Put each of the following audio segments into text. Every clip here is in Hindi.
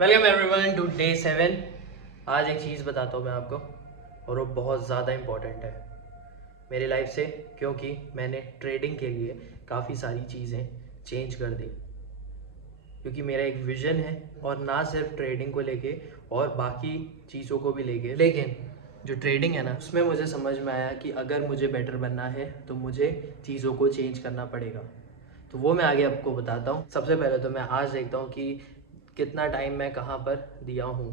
Welcome everyone to day 7। आज एक चीज़ बताता हूँ मैं आपको, और वो बहुत ज़्यादा इम्पोर्टेंट है मेरी लाइफ से, क्योंकि मैंने ट्रेडिंग के लिए काफ़ी सारी चीज़ें चेंज कर दी। क्योंकि मेरा एक विज़न है, और ना सिर्फ ट्रेडिंग को लेके और बाकी चीज़ों को भी लेके, लेकिन जो ट्रेडिंग है ना, उसमें मुझे समझ में आया कि अगर मुझे बेटर बनना है तो मुझे चीज़ों को चेंज करना पड़ेगा। तो वो मैं आगे आपको बताता हूँ। सबसे पहले तो मैं आज देखता हूँ कि कितना टाइम मैं कहाँ पर दिया हूँ,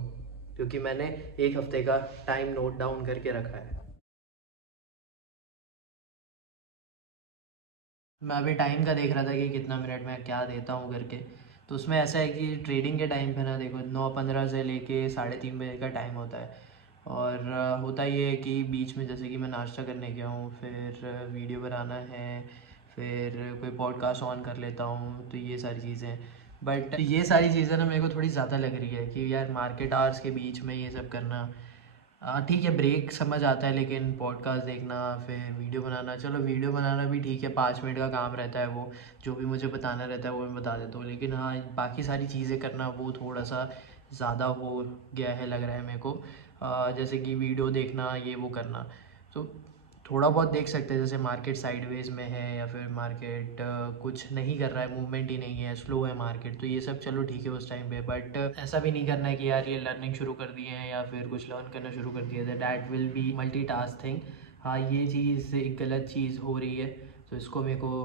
क्योंकि मैंने एक हफ्ते का टाइम नोट डाउन करके रखा है। मैं अभी टाइम का देख रहा था कि कितना मिनट में क्या देता हूँ करके। तो उसमें ऐसा है कि ट्रेडिंग के टाइम पे ना, देखो 9:15 से लेके 3:30 बजे का टाइम होता है। और होता ये है कि बीच में जैसे कि मैं नाश्ता करने गया हूँ, फिर वीडियो बनाना है, फिर कोई पॉडकास्ट ऑन कर लेता हूँ, तो ये सारी चीज़ें। बट ये सारी चीज़ें ना मेरे को थोड़ी ज़्यादा लग रही है कि यार मार्केट आवर्स के बीच में ये सब करना, ठीक है, ब्रेक समझ आता है, लेकिन पॉडकास्ट देखना, फिर वीडियो बनाना, चलो वीडियो बनाना भी ठीक है, 5 मिनट का काम रहता है, वो जो भी मुझे बताना रहता है वो मैं बता देता हूँ। लेकिन हाँ, बाकी सारी चीज़ें करना वो थोड़ा सा ज़्यादा हो गया है, लग रहा है मेरे को। जैसे कि वीडियो देखना, ये वो करना, तो थोड़ा बहुत देख सकते हैं। जैसे मार्केट साइडवेज में है, या फिर मार्केट कुछ नहीं कर रहा है, मूवमेंट ही नहीं है, स्लो है मार्केट, तो ये सब चलो ठीक है उस टाइम पे। बट ऐसा भी नहीं करना है कि यार ये लर्निंग शुरू कर दी है या फिर कुछ लर्न करना शुरू कर दिया है, that will be multi task thing. हाँ, ये चीज़ एक गलत चीज़ हो रही है, तो इसको मेरे को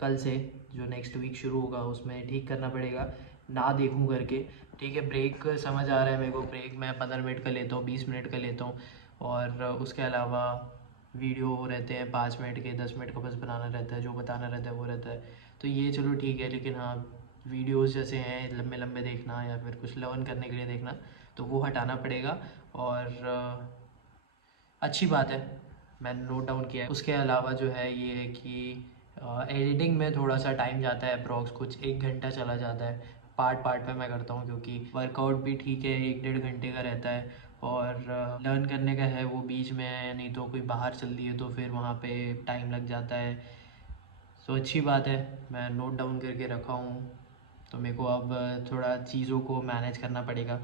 कल से, जो नेक्स्ट वीक शुरू होगा, उसमें ठीक करना पड़ेगा, ना देखूं करके। ठीक है, ब्रेक समझ आ रहा है मेरे को, ब्रेक मैं 15 मिनट का लेता हूँ, 20 मिनट का लेता हूँ। और उसके अलावा वीडियो रहते हैं 5 मिनट के, 10 मिनट का बस बनाना रहता है, जो बताना रहता है वो रहता है। तो ये चलो ठीक है, लेकिन हाँ, वीडियोस जैसे हैं लंबे लंबे देखना, या फिर कुछ लर्न करने के लिए देखना, तो वो हटाना पड़ेगा। और अच्छी बात है, मैंने नोट डाउन किया है। उसके अलावा जो है ये है कि एडिटिंग में थोड़ा सा टाइम जाता है, अप्रॉक्स कुछ 1 घंटा चला जाता है। पार्ट पार्ट पे मैं करता हूँ, क्योंकि वर्कआउट भी ठीक है 1 डेढ़ घंटे का रहता है, और लर्न करने का है वो बीच में, नहीं तो कोई बाहर चल दी है तो फिर वहाँ पे टाइम लग जाता है। तो अच्छी बात है, मैं नोट डाउन करके रखा हूँ। तो मेरे को अब थोड़ा चीज़ों को मैनेज करना पड़ेगा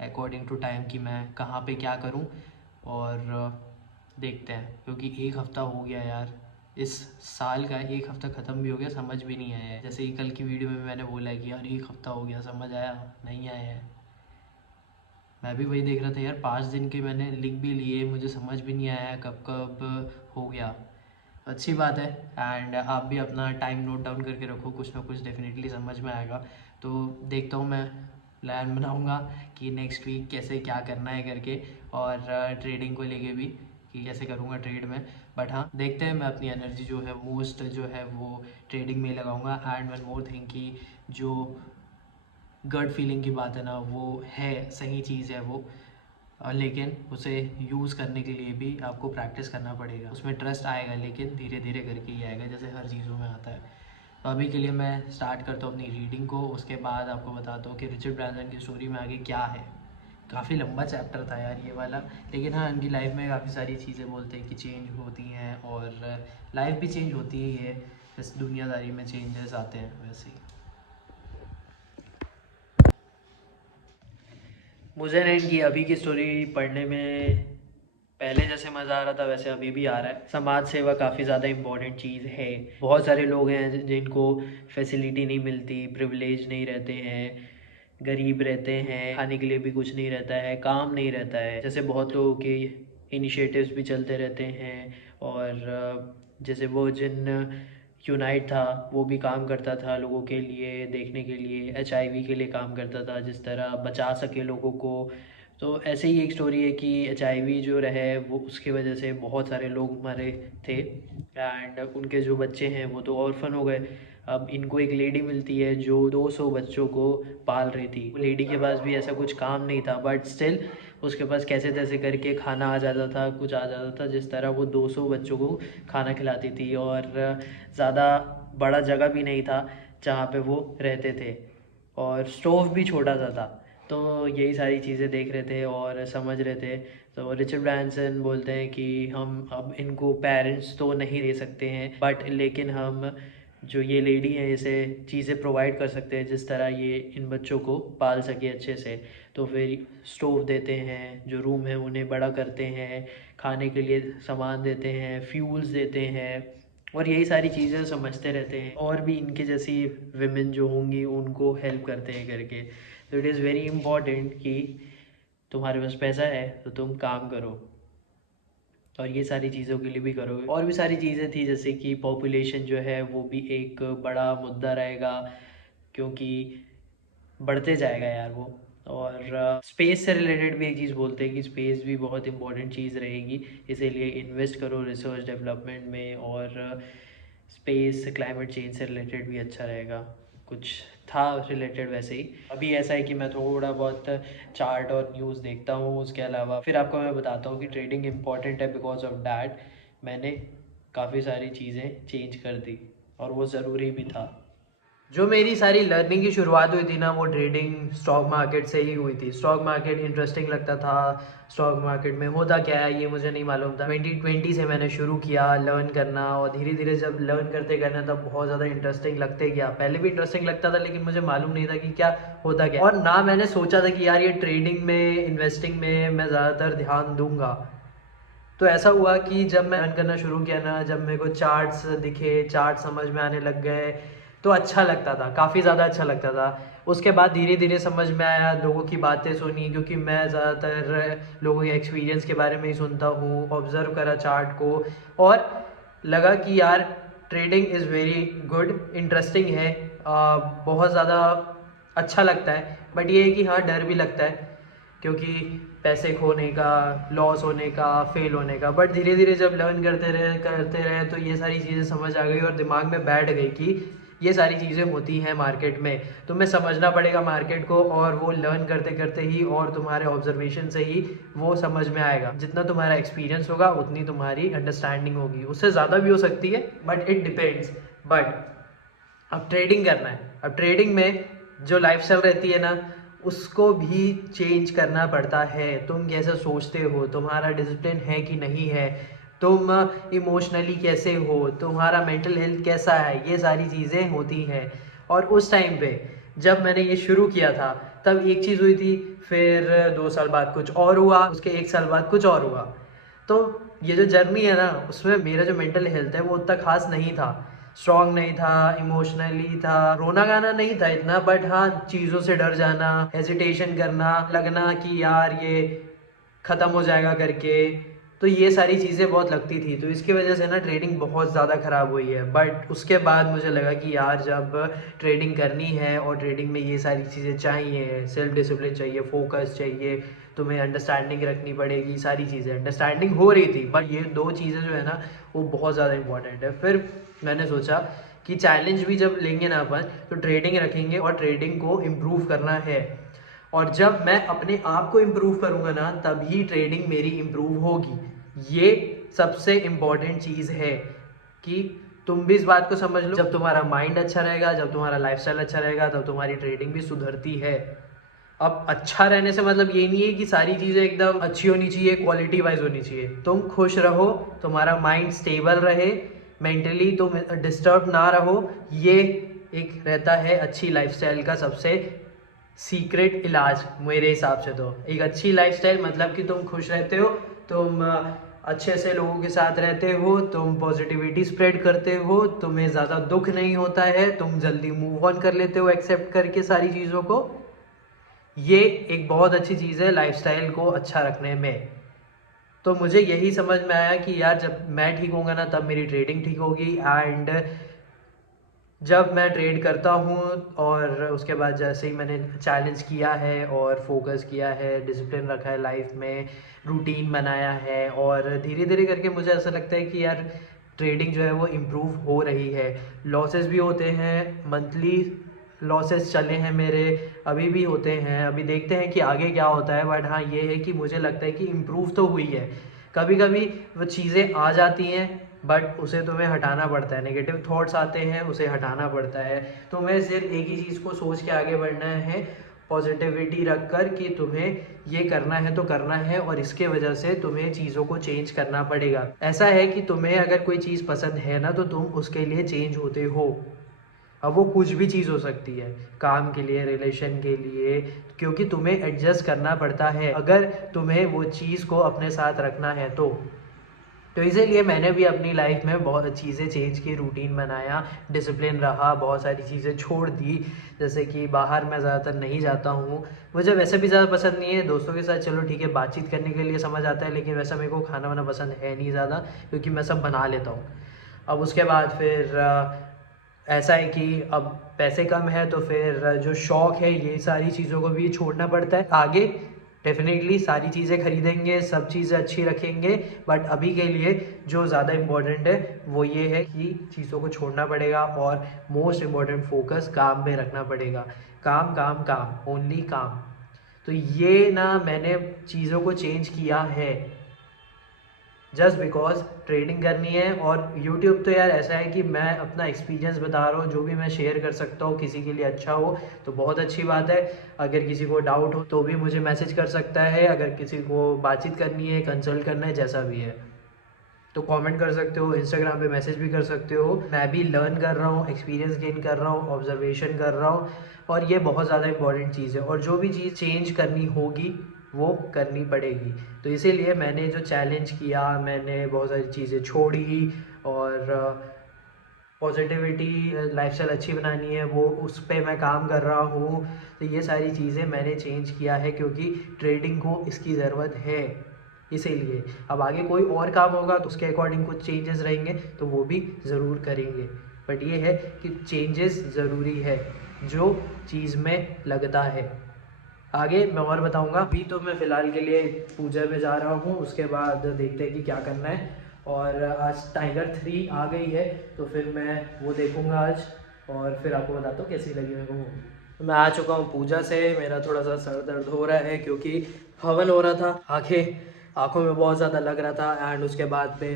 अकॉर्डिंग टू टाइम, कि मैं कहाँ पे क्या करूँ। और देखते हैं, क्योंकि एक हफ़्ता हो गया यार, इस साल का एक हफ़्ता ख़त्म भी हो गया, समझ भी नहीं आया है। जैसे कि कल की वीडियो में मैंने बोला है कि यार एक हफ़्ता हो गया, समझ आया नहीं आया है। मैं भी वही देख रहा था यार, 5 दिन के मैंने लिख भी लिए, मुझे समझ भी नहीं आया कब कब हो गया। अच्छी बात है। एंड आप भी अपना टाइम नोट डाउन करके रखो, कुछ ना कुछ डेफिनेटली समझ में आएगा। तो देखता हूँ, मैं प्लान बनाऊँगा कि नेक्स्ट वीक कैसे क्या करना है करके, और ट्रेडिंग को लेके भी कि कैसे करूँगा ट्रेड में। बट हाँ, देखते हैं, मैं अपनी एनर्जी जो है मोस्ट जो है वो ट्रेडिंग में ही लगाऊँगा। एंड वन मोर थिंग कि जो गट फीलिंग की बात है ना, वो है, सही चीज़ है वो, लेकिन उसे यूज़ करने के लिए भी आपको प्रैक्टिस करना पड़ेगा। उसमें ट्रस्ट आएगा, लेकिन धीरे धीरे करके ही आएगा, जैसे हर चीज़ों में आता है। तो अभी के लिए मैं स्टार्ट करता हूँ अपनी रीडिंग को, उसके बाद आपको बताता हूँ कि रिचर्ड ब्रांसन की स्टोरी में आगे क्या है। काफ़ी लंबा चैप्टर था यार ये वाला, लेकिन हाँ, उनकी लाइफ में काफ़ी सारी चीज़ें बोलते हैं कि चेंज होती हैं, और लाइफ भी चेंज होती ही है, जैसे दुनियादारी में चेंजेस आते हैं वैसे ही। मुझे ना इनकी अभी की स्टोरी पढ़ने में पहले जैसे मज़ा आ रहा था, वैसे अभी भी आ रहा है। समाज सेवा काफ़ी ज़्यादा इम्पोर्टेंट चीज़ है। बहुत सारे लोग हैं जिनको फैसिलिटी नहीं मिलती, प्रिविलेज नहीं रहते हैं, गरीब रहते हैं, खाने के लिए भी कुछ नहीं रहता है, काम नहीं रहता है। जैसे बहुत लोगों के इनिशिएटिव्स भी चलते रहते हैं। और जैसे वो जिन यूनाइट था, वो भी काम करता था लोगों के लिए, देखने के लिए, HIV के लिए काम करता था, जिस तरह बचा सके लोगों को। तो ऐसे ही एक स्टोरी है कि HIV जो रहे, वो उसकी वजह से बहुत सारे लोग मरे थे, एंड उनके जो बच्चे हैं वो तो ऑर्फन हो गए। अब इनको एक लेडी मिलती है जो 200 बच्चों को पाल रही थी। वो लेडी के पास भी ऐसा कुछ काम नहीं था, बट स्टिल उसके पास कैसे तैसे करके खाना आ जाता था, कुछ आ जाता था, जिस तरह वो 200 बच्चों को खाना खिलाती थी। और ज़्यादा बड़ा जगह भी नहीं था जहाँ पे वो रहते थे, और स्टोव भी छोटा सा था। तो यही सारी चीज़ें देख रहे थे और समझ रहे थे। तो रिचर्ड ब्रांसन बोलते हैं कि हम अब इनको पेरेंट्स तो नहीं दे सकते हैं, बट लेकिन हम जो ये लेडी है इसे चीज़ें प्रोवाइड कर सकते हैं जिस तरह ये इन बच्चों को पाल सके अच्छे से। तो फिर स्टोव देते हैं, जो रूम है उन्हें बड़ा करते हैं, खाने के लिए सामान देते हैं, फ्यूल्स देते हैं, और यही सारी चीज़ें समझते रहते हैं। और भी इनके जैसी विमेन जो होंगी उनको हेल्प करते हैं करके। तो इट इज़ वेरी इम्पॉर्टेंट कि तुम्हारे पास पैसा है तो तुम काम करो, और ये सारी चीज़ों के लिए भी करोगे। और भी सारी चीज़ें थी जैसे कि पॉपुलेशन जो है वो भी एक बड़ा मुद्दा रहेगा, क्योंकि बढ़ते जाएगा यार वो। और स्पेस से रिलेटेड भी एक चीज़ बोलते हैं कि स्पेस भी बहुत इंपॉर्टेंट चीज़ रहेगी, इसीलिए इन्वेस्ट करो रिसर्च डेवलपमेंट में। और स्पेस क्लाइमेट चेंज से रिलेटेड भी अच्छा रहेगा, कुछ था रिलेटेड वैसे ही। अभी ऐसा है कि मैं थोड़ा बहुत चार्ट और न्यूज़ देखता हूँ, उसके अलावा फिर आपको मैं बताता हूँ कि ट्रेडिंग इम्पॉर्टेंट है। बिकॉज ऑफ डैट मैंने काफ़ी सारी चीज़ें चेंज कर दी, और वो ज़रूरी भी था। जो मेरी सारी लर्निंग की शुरुआत हुई थी ना, वो ट्रेडिंग स्टॉक मार्केट से ही हुई थी। स्टॉक मार्केट इंटरेस्टिंग लगता था, स्टॉक मार्केट में होता क्या है ये मुझे नहीं मालूम था। 2020 से मैंने शुरू किया लर्न करना, और धीरे धीरे जब लर्न करते करना तब बहुत ज़्यादा इंटरेस्टिंग लगते गया। पहले भी इंटरेस्टिंग लगता था लेकिन मुझे मालूम नहीं था कि क्या होता क्या, और ना मैंने सोचा था कि यार ये ट्रेडिंग में इन्वेस्टिंग में मैं ज़्यादातर ध्यान दूंगा। तो ऐसा हुआ कि जब मैं रन करना शुरू किया ना, जब मेरे को चार्ट्स दिखे, चार्ट समझ में आने लग गए, तो अच्छा लगता था, काफ़ी ज़्यादा अच्छा लगता था। उसके बाद धीरे धीरे समझ में आया, लोगों की बातें सुनी, क्योंकि मैं ज़्यादातर लोगों के एक्सपीरियंस के बारे में ही सुनता हूँ, ऑब्ज़र्व करा चार्ट को, और लगा कि यार trading is very good, interesting है, बहुत ज़्यादा अच्छा लगता है। बट ये है कि हाँ, डर भी लगता है, क्योंकि पैसे खोने का, लॉस होने का, फेल होने का। बट धीरे धीरे जब लर्न करते रहे तो ये सारी चीज़ें समझ आ गई, और दिमाग में बैठ गई कि ये सारी चीज़ें होती हैं मार्केट में। तुम्हें समझना पड़ेगा मार्केट को, और वो लर्न करते करते ही और तुम्हारे ऑब्जर्वेशन से ही वो समझ में आएगा। जितना तुम्हारा एक्सपीरियंस होगा उतनी तुम्हारी अंडरस्टैंडिंग होगी, उससे ज़्यादा भी हो सकती है, बट इट डिपेंड्स। बट अब ट्रेडिंग करना है। अब ट्रेडिंग में जो लाइफस्टाइल रहती है ना, उसको भी चेंज करना पड़ता है। तुम कैसे सोचते हो, तुम्हारा डिसिप्लिन है कि नहीं है, तुम इमोशनली कैसे हो, तुम्हारा मेंटल हेल्थ कैसा है, ये सारी चीज़ें होती हैं। और उस टाइम पे जब मैंने ये शुरू किया था तब एक चीज़ हुई थी, फिर 2 साल बाद कुछ और हुआ, उसके 1 साल बाद कुछ और हुआ। तो ये जो जर्नी है ना, उसमें मेरा जो मेंटल हेल्थ है वो उतना खास नहीं था, स्ट्रॉन्ग नहीं था, इमोशनली था, रोना गाना नहीं था इतना, बट हाँ चीज़ों से डर जाना, हेजिटेशन करना, लगना कि यार ये ख़त्म हो जाएगा करके। तो ये सारी चीज़ें बहुत लगती थी, तो इसकी वजह से ना ट्रेडिंग बहुत ज़्यादा ख़राब हुई है। बट उसके बाद मुझे लगा कि यार जब ट्रेडिंग करनी है, और ट्रेडिंग में ये सारी चीज़ें चाहिए, सेल्फ डिसिप्लिन चाहिए, फोकस चाहिए, तुम्हें अंडरस्टैंडिंग रखनी पड़ेगी, सारी चीज़ें अंडरस्टैंडिंग हो रही थी, बट ये 2 चीज़ें जो है ना वो बहुत ज़्यादा इंपॉर्टेंट है। फिर मैंने सोचा कि चैलेंज भी जब लेंगे ना अपन, तो ट्रेडिंग रखेंगे, और ट्रेडिंग को इम्प्रूव करना है। और जब मैं अपने आप को इम्प्रूव करूँगा ना, तभी ट्रेडिंग मेरी इम्प्रूव होगी। ये सबसे इम्पॉर्टेंट चीज़ है कि तुम भी इस बात को समझ लो। जब तुम्हारा माइंड अच्छा रहेगा, जब तुम्हारा लाइफस्टाइल अच्छा रहेगा, तब तुम्हारी ट्रेडिंग भी सुधरती है। अब अच्छा रहने से मतलब ये नहीं है कि सारी चीज़ें एकदम अच्छी होनी चाहिए, क्वालिटी वाइज होनी चाहिए। तुम खुश रहो, तुम्हारा माइंड स्टेबल रहे, मेंटली तुम डिस्टर्ब ना रहो, ये एक रहता है अच्छी लाइफस्टाइल का सबसे सीक्रेट इलाज मेरे हिसाब से। तो एक अच्छी लाइफस्टाइल मतलब कि तुम खुश रहते हो, तुम अच्छे से लोगों के साथ रहते हो, तुम पॉजिटिविटी स्प्रेड करते हो, तुम्हें ज़्यादा दुख नहीं होता है, तुम जल्दी मूव ऑन कर लेते हो एक्सेप्ट करके सारी चीज़ों को। ये एक बहुत अच्छी चीज़ है लाइफस्टाइल को अच्छा रखने में। तो मुझे यही समझ में आया कि यार जब मैं ठीक होऊंगा ना, तब मेरी ट्रेडिंग ठीक होगी। एंड जब मैं ट्रेड करता हूँ, और उसके बाद जैसे ही मैंने चैलेंज किया है और फोकस किया है, डिसिप्लिन रखा है लाइफ में, रूटीन बनाया है, और धीरे धीरे करके मुझे ऐसा लगता है कि यार ट्रेडिंग जो है वो इम्प्रूव हो रही है। लॉसेस भी होते हैं, मंथली लॉसेस चले हैं मेरे, अभी भी होते हैं, अभी देखते हैं कि आगे क्या होता है। बट हाँ ये है कि मुझे लगता है कि इम्प्रूव तो हुई है। कभी कभी वो चीज़ें आ जाती हैं, बट उसे तुम्हें हटाना पड़ता है। नेगेटिव थॉट्स आते हैं, उसे हटाना पड़ता है। तुम्हें सिर्फ एक ही चीज़ को सोच के आगे बढ़ना है, पॉजिटिविटी रख कर कि तुम्हें ये करना है तो करना है और इसके वजह से तुम्हें चीज़ों को चेंज करना पड़ेगा। ऐसा है कि तुम्हें अगर कोई चीज़ पसंद है ना तो तुम उसके लिए चेंज होते हो। अब वो कुछ भी चीज़ हो सकती है, काम के लिए, रिलेशन के लिए, क्योंकि तुम्हें एडजस्ट करना पड़ता है अगर तुम्हें वो चीज़ को अपने साथ रखना है तो इसीलिए मैंने भी अपनी लाइफ में बहुत चीज़ें चेंज की, रूटीन बनाया, डिसिप्लिन रहा, बहुत सारी चीज़ें छोड़ दी। जैसे कि बाहर मैं ज़्यादातर नहीं जाता हूँ, मुझे वैसे भी ज़्यादा पसंद नहीं है। दोस्तों के साथ चलो ठीक है, बातचीत करने के लिए समझ आता है, लेकिन वैसा मेरे को खाना वाना पसंद है नहीं ज़्यादा, क्योंकि मैं सब बना लेता हूँ। अब उसके बाद फिर ऐसा है कि अब पैसे कम है तो फिर जो शौक़ है ये सारी चीज़ों को भी छोड़ना पड़ता है। आगे डेफिनेटली सारी चीज़ें खरीदेंगे, सब चीज़ें अच्छी रखेंगे, बट अभी के लिए जो ज़्यादा इम्पोर्टेंट है वो ये है कि चीज़ों को छोड़ना पड़ेगा और मोस्ट इम्पॉर्टेंट फोकस काम पे रखना पड़ेगा। काम काम काम, ओनली काम। तो ये ना मैंने चीज़ों को चेंज किया है जस्ट बिकॉज ट्रेडिंग करनी है। और यूट्यूब तो यार ऐसा है कि मैं अपना एक्सपीरियंस बता रहा हूँ, जो भी मैं शेयर कर सकता हूँ किसी के लिए अच्छा हो तो बहुत अच्छी बात है। अगर किसी को डाउट हो तो भी मुझे मैसेज कर सकता है, अगर किसी को बातचीत करनी है, कंसल्ट करना है, जैसा भी है तो कमेंट कर सकते हो, इंस्टाग्राम पे मैसेज भी कर सकते हो। मैं भी लर्न कर रहा हूँ, एक्सपीरियंस गेन कर रहा हूँ, ऑब्जर्वेशन कर रहा हूँ, और ये बहुत ज़्यादा इंपॉर्टेंट चीज़ है। और जो भी चीज़ चेंज करनी होगी वो करनी पड़ेगी। तो इसीलिए मैंने जो चैलेंज किया, मैंने बहुत सारी चीज़ें छोड़ी और पॉजिटिविटी लाइफस्टाइल अच्छी बनानी है, वो उस पर मैं काम कर रहा हूँ। तो ये सारी चीज़ें मैंने चेंज किया है क्योंकि ट्रेडिंग को इसकी ज़रूरत है। इसीलिए अब आगे कोई और काम होगा तो उसके अकॉर्डिंग कुछ चेंजेस रहेंगे तो वो भी ज़रूर करेंगे। बट ये है कि चेंजेस ज़रूरी है जो चीज़ में लगता है। आगे मैं और बताऊंगा। अभी तो मैं फ़िलहाल के लिए पूजा में जा रहा हूँ, उसके बाद देखते हैं कि क्या करना है। और आज टाइगर 3 आ गई है तो फिर मैं वो देखूँगा आज, और फिर आपको बताता हूँ कैसी लगी मेरे को। तो मैं आ चुका हूँ पूजा से। मेरा थोड़ा सा सर दर्द हो रहा है क्योंकि हवन हो रहा था, आँखों में बहुत ज़्यादा लग रहा था, एंड उसके बाद पे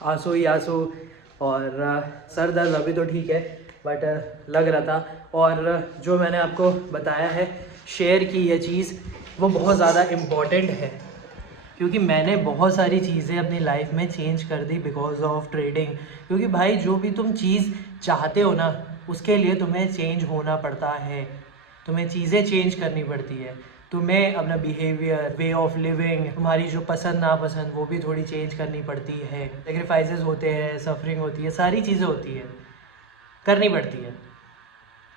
आंसू ही आंसू, और सर दर्द अभी तो ठीक है बट लग रहा था। और जो मैंने आपको बताया है, शेयर की ये चीज़, वो बहुत ज़्यादा इम्पॉर्टेंट है क्योंकि मैंने बहुत सारी चीज़ें अपनी लाइफ में चेंज कर दी बिकॉज ऑफ ट्रेडिंग। क्योंकि भाई जो भी तुम चीज़ चाहते हो ना उसके लिए तुम्हें चेंज होना पड़ता है, तुम्हें चीज़ें चेंज करनी पड़ती है, तुम्हें अपना बिहेवियर, वे ऑफ लिविंग, तुम्हारी जो पसंद नापसंद वो भी थोड़ी चेंज करनी पड़ती है। सेक्रीफाइसेस होते हैं, सफरिंग होती है, सारी चीज़ें होती है, करनी पड़ती है।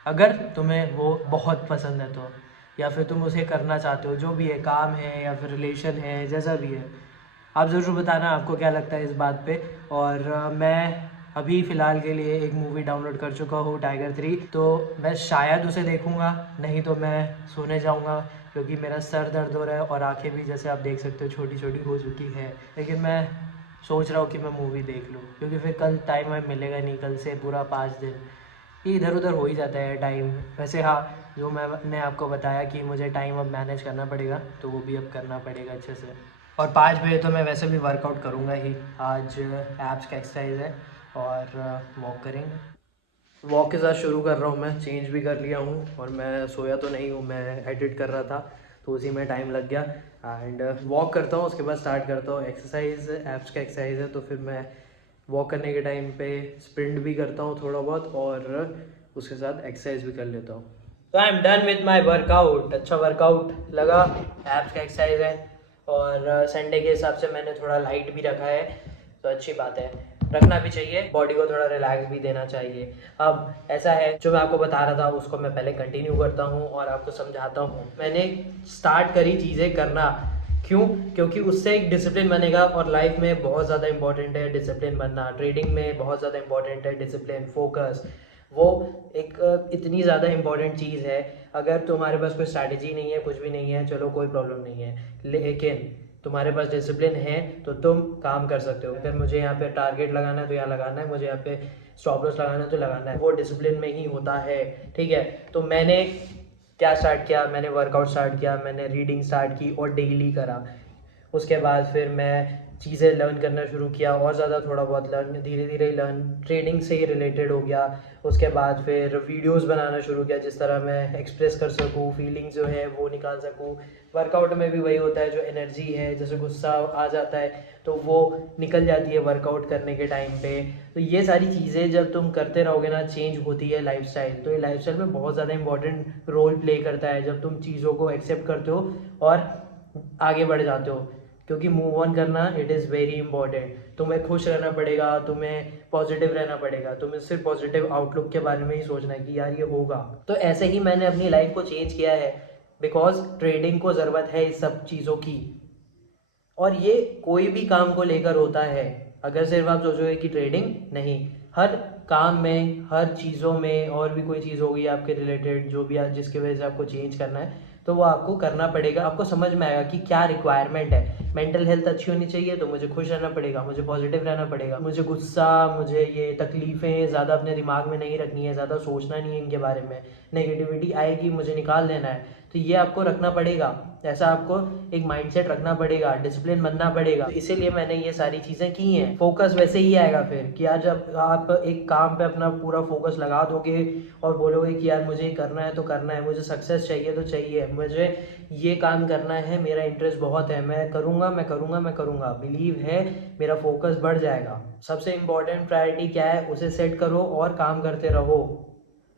अगर तुम्हें वो बहुत पसंद है तो, या फिर तुम उसे करना चाहते हो, जो भी है, काम है या फिर रिलेशन है, जैसा भी है, आप ज़रूर बताना आपको क्या लगता है इस बात पे। और मैं अभी फ़िलहाल के लिए एक मूवी डाउनलोड कर चुका हूँ, टाइगर 3, तो मैं शायद उसे देखूँगा, नहीं तो मैं सोने जाऊँगा क्योंकि मेरा सर दर्द हो रहा है और आंखें भी जैसे आप देख सकते हो छोटी छोटी हो चुकी है। लेकिन मैं सोच रहा हूँ कि मैं मूवी देख लूँ क्योंकि फिर कल टाइम वाइम मिलेगा नहीं, कल से पूरा 5 दिन इधर उधर हो ही जाता है टाइम। वैसे हाँ, जो मैंने आपको बताया कि मुझे टाइम अब मैनेज करना पड़ेगा तो वो भी अब करना पड़ेगा अच्छे से। और 5 बजे तो मैं वैसे भी वर्कआउट करूँगा ही। आज एब्स का एक्सरसाइज है और वॉक करेंगे। वॉक के साथ शुरू कर रहा हूँ, मैं चेंज भी कर लिया हूँ और मैं सोया तो नहीं हूँ, मैं एडिट कर रहा था तो उसी में टाइम लग गया। एंड वॉक करता हूँ, उसके बाद स्टार्ट करता हूँ एक्सरसाइज। एब्स का एक्सरसाइज है तो फिर मैं वॉक करने के टाइम पे स्प्रिंट भी करता हूँ थोड़ा बहुत और उसके साथ एक्सरसाइज भी कर लेता हूँ। तो I am done with my workout. अच्छा वर्कआउट लगा, एब्स का एक्सरसाइज है और संडे के हिसाब से मैंने थोड़ा लाइट भी रखा है तो अच्छी बात है, रखना भी चाहिए, बॉडी को थोड़ा रिलैक्स भी देना चाहिए। अब ऐसा है, जो मैं आपको बता रहा था उसको मैं पहले कंटिन्यू करता हूँ और आपको समझाता हूँ। मैंने स्टार्ट करी चीज़ें करना, क्यों? क्योंकि उससे एक डिसिप्लिन बनेगा और लाइफ में बहुत ज़्यादा इंपॉर्टेंट है डिसिप्लिन बनना। ट्रेडिंग में बहुत ज़्यादा इंपॉर्टेंट है डिसिप्लिन, फोकस। वो एक इतनी ज़्यादा इंपॉर्टेंट चीज़ है। अगर तुम्हारे पास कोई स्ट्रैटेजी नहीं है, कुछ भी नहीं है, चलो कोई प्रॉब्लम नहीं है, लेकिन तुम्हारे पास डिसिप्लिन है तो तुम काम कर सकते हो। अगर मुझे यहाँ पे टारगेट लगाना है तो यहाँ लगाना है, मुझे यहाँ पे स्टॉप लॉस लगाना है तो लगाना है, वो डिसिप्लिन में ही होता है। ठीक है, तो मैंने क्या स्टार्ट किया, मैंने वर्कआउट स्टार्ट किया, मैंने रीडिंग स्टार्ट की और डेली करा। उसके बाद फिर मैं चीज़ें लर्न करना शुरू किया, और ज़्यादा थोड़ा बहुत लर्न, धीरे धीरे लर्न ट्रेडिंग से ही रिलेटेड हो गया। उसके बाद फिर वीडियोस बनाना शुरू किया जिस तरह मैं एक्सप्रेस कर सकूँ, फीलिंग्स जो है वो निकाल सकूँ। वर्कआउट में भी वही होता है, जो एनर्जी है, जैसे गुस्सा आ जाता है तो वो निकल जाती है वर्कआउट करने के टाइम पे। तो ये सारी चीज़ें जब तुम करते रहोगे ना, चेंज होती है लाइफस्टाइल। तो ये लाइफस्टाइल में बहुत ज़्यादा इंपॉर्टेंट रोल प्ले करता है जब तुम चीज़ों को एक्सेप्ट करते हो और आगे बढ़ जाते हो। क्योंकि मूव ऑन करना इट इज़ वेरी इंपॉर्टेंट। तुम्हें खुश रहना पड़ेगा, तुम्हें पॉजिटिव रहना पड़ेगा, तुम्हें सिर्फ पॉजिटिव आउटलुक के बारे में ही सोचना है कि यार ये होगा। तो ऐसे ही मैंने अपनी लाइफ को चेंज किया है, बिकॉज ट्रेडिंग को ज़रूरत है इस सब चीज़ों की। और ये कोई भी काम को लेकर होता है। अगर सिर्फ आप सोचोगे कि ट्रेडिंग, नहीं, हर काम में, हर चीज़ों में, और भी कोई चीज़ होगी आपके रिलेटेड जो भी जिसकी वजह से आपको चेंज करना है, तो वो आपको करना पड़ेगा। आपको समझ में आएगा कि क्या रिक्वायरमेंट है। मेंटल हेल्थ अच्छी होनी चाहिए तो मुझे खुश रहना पड़ेगा, मुझे पॉजिटिव रहना पड़ेगा, मुझे गुस्सा, मुझे ये तकलीफ़ें ज़्यादा अपने दिमाग में नहीं रखनी है, ज़्यादा सोचना नहीं है इनके बारे में। नेगेटिविटी आएगी, मुझे निकाल देना है, तो ये आपको रखना पड़ेगा। ऐसा आपको एक माइंडसेट रखना पड़ेगा, डिसिप्लिन बनना पड़ेगा। तो इसीलिए मैंने ये सारी चीज़ें की हैं। फोकस वैसे ही आएगा फिर कि आज जब आप एक काम पे अपना पूरा फोकस लगा दोगे और बोलोगे कि यार मुझे करना है तो करना है, मुझे सक्सेस चाहिए तो चाहिए, मुझे ये काम करना है, मेरा इंटरेस्ट बहुत है, मैं करूँगा, मैं करूँगा, मैं करूँगा, बिलीव है, मेरा फोकस बढ़ जाएगा। सबसे इम्पॉर्टेंट प्रायोरिटी क्या है, उसे सेट करो और काम करते रहो।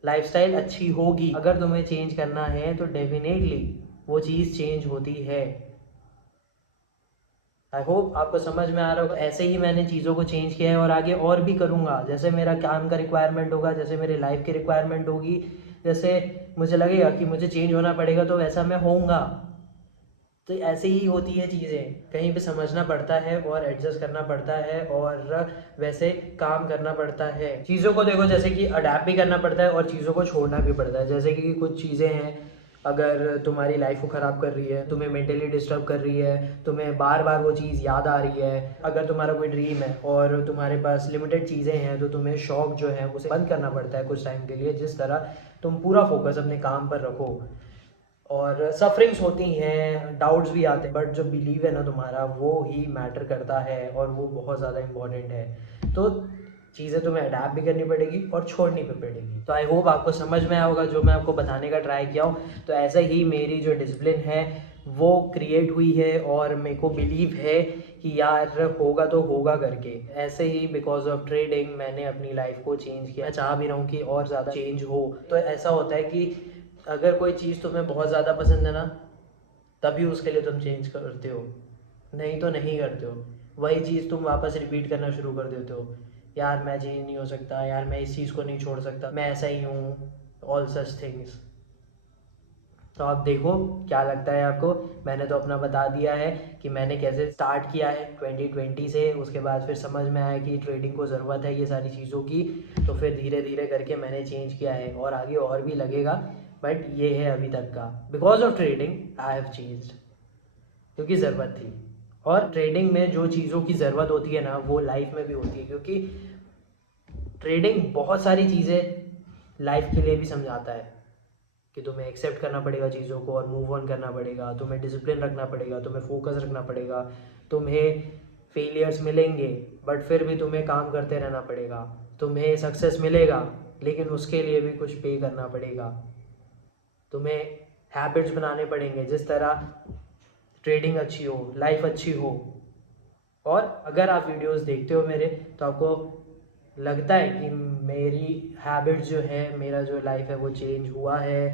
लाइफस्टाइल अच्छी होगी। अगर तुम्हें चेंज करना है तो डेफिनेटली वो चीज़ चेंज होती है। आई होप आपको समझ में आ रहा होगा। ऐसे ही मैंने चीज़ों को चेंज किया है और आगे और भी करूँगा। जैसे मेरा काम का रिक्वायरमेंट होगा, जैसे मेरे लाइफ की रिक्वायरमेंट होगी, जैसे मुझे लगेगा कि मुझे चेंज होना पड़ेगा तो वैसा मैं होऊंगा। तो ऐसे ही होती है चीज़ें, कहीं पे समझना पड़ता है और एडजस्ट करना पड़ता है और वैसे काम करना पड़ता है। चीज़ों को देखो जैसे कि अडेप्ट भी करना पड़ता है और चीज़ों को छोड़ना भी पड़ता है। जैसे कि कुछ चीज़ें हैं, अगर तुम्हारी लाइफ को ख़राब कर रही है, तुम्हें मेंटली डिस्टर्ब कर रही है, तुम्हें बार बार वो चीज़ याद आ रही है, अगर तुम्हारा कोई ड्रीम है और तुम्हारे पास लिमिटेड चीज़ें हैं, तो तुम्हें शौक जो है उसे बंद करना पड़ता है कुछ टाइम के लिए, जिस तरह तुम पूरा फोकस अपने काम पर रखो। और सफरिंग्स होती हैं, डाउट्स भी आते हैं, बट जो बिलीव है ना तुम्हारा, वो ही मैटर करता है और वो बहुत ज़्यादा इम्पॉर्टेंट है। तो चीज़ें तुम्हें अडेप्ट भी करनी पड़ेगी और छोड़नी भी पड़ेगी। तो आई होप आपको समझ में आया होगा जो मैं आपको बताने का ट्राई किया हूँ। तो ऐसे ही मेरी जो डिसिप्लिन है वो क्रिएट हुई है और मेरे को बिलीव है कि यार होगा तो होगा करके। ऐसे ही बिकॉज ऑफ ट्रेडिंग मैंने अपनी लाइफ को चेंज किया। चाह भी रहा हूँ कि और ज़्यादा चेंज हो। तो ऐसा होता है कि अगर कोई चीज़ तुम्हें बहुत ज़्यादा पसंद है ना, तभी उसके लिए तुम चेंज करते हो, नहीं तो नहीं करते हो। वही चीज़ तुम वापस रिपीट करना शुरू कर देते हो, यार मैं चेंज नहीं हो सकता, यार मैं इस चीज़ को नहीं छोड़ सकता, मैं ऐसा ही हूँ, ऑल सच थिंग्स। तो आप देखो क्या लगता है आपको। मैंने तो अपना बता दिया है कि मैंने कैसे स्टार्ट किया है 2020 से। उसके बाद फिर समझ में आया कि ट्रेडिंग को ज़रूरत है ये सारी चीज़ों की, तो फिर धीरे धीरे करके मैंने चेंज किया है और आगे और भी लगेगा। बट ये है अभी तक का, because of trading I have changed, क्योंकि ज़रूरत थी। और ट्रेडिंग में जो चीज़ों की ज़रूरत होती है ना, वो लाइफ में भी होती है, क्योंकि ट्रेडिंग बहुत सारी चीज़ें लाइफ के लिए भी समझाता है कि तुम्हें एक्सेप्ट करना पड़ेगा चीज़ों को और मूव ऑन करना पड़ेगा, तुम्हें डिसिप्लिन रखना पड़ेगा, तुम्हें फोकस रखना पड़ेगा, तुम्हें फेलियर्स मिलेंगे बट फिर भी तुम्हें काम करते रहना पड़ेगा, तुम्हें सक्सेस मिलेगा लेकिन उसके लिए भी कुछ पे करना पड़ेगा, तुम्हें हैबिट्स बनाने पड़ेंगे जिस तरह ट्रेडिंग अच्छी हो, लाइफ अच्छी हो। और अगर आप वीडियोस देखते हो मेरे, तो आपको लगता है कि मेरी हैबिट्स जो है, मेरा जो लाइफ है वो चेंज हुआ है,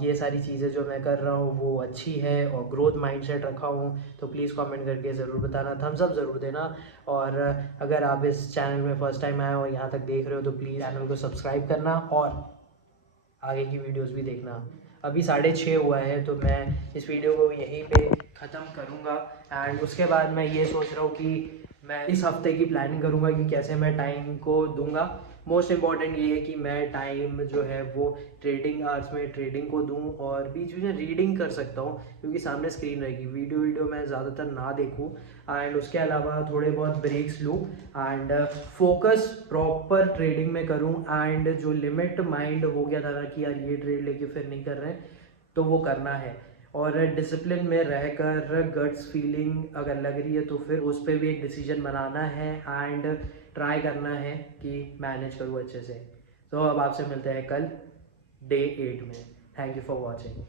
ये सारी चीज़ें जो मैं कर रहा हूँ वो अच्छी है और ग्रोथ माइंडसेट रखा हूँ, तो प्लीज़ कमेंट करके ज़रूर बताना, थम्स अप ज़रूर देना। और अगर आप इस चैनल में फ़र्स्ट टाइम आए हो और यहाँ तक देख रहे हो, तो प्लीज़ चैनल को सब्सक्राइब करना और आगे की वीडियोस भी देखना। अभी 6:30 हुआ है, तो मैं इस वीडियो को यहीं पे ख़त्म करूँगा। एंड उसके बाद मैं ये सोच रहा हूँ कि मैं इस हफ्ते की प्लानिंग करूँगा कि कैसे मैं टाइम को दूंगा। मोस्ट इम्पॉर्टेंट ये है कि मैं टाइम जो है वो ट्रेडिंग आवर्स में ट्रेडिंग को दूं और बीच बीच में रीडिंग कर सकता हूँ, क्योंकि सामने स्क्रीन रहेगी। वीडियो मैं ज़्यादातर ना देखूँ एंड उसके अलावा थोड़े बहुत ब्रेक्स लूँ एंड फोकस प्रॉपर ट्रेडिंग में करूँ। एंड जो लिमिट माइंड हो गया था ना कि यार ये ट्रेड लेके फिर नहीं कर रहे हैं, तो वो करना है। और डिसिप्लिन में रहकर गट्स फीलिंग अगर लग रही है तो फिर उस पर भी एक डिसीजन बनाना है एंड ट्राई करना है कि मैनेज करूँ अच्छे से। तो अब आपसे मिलते हैं कल डे 8 में। Thank you for watching.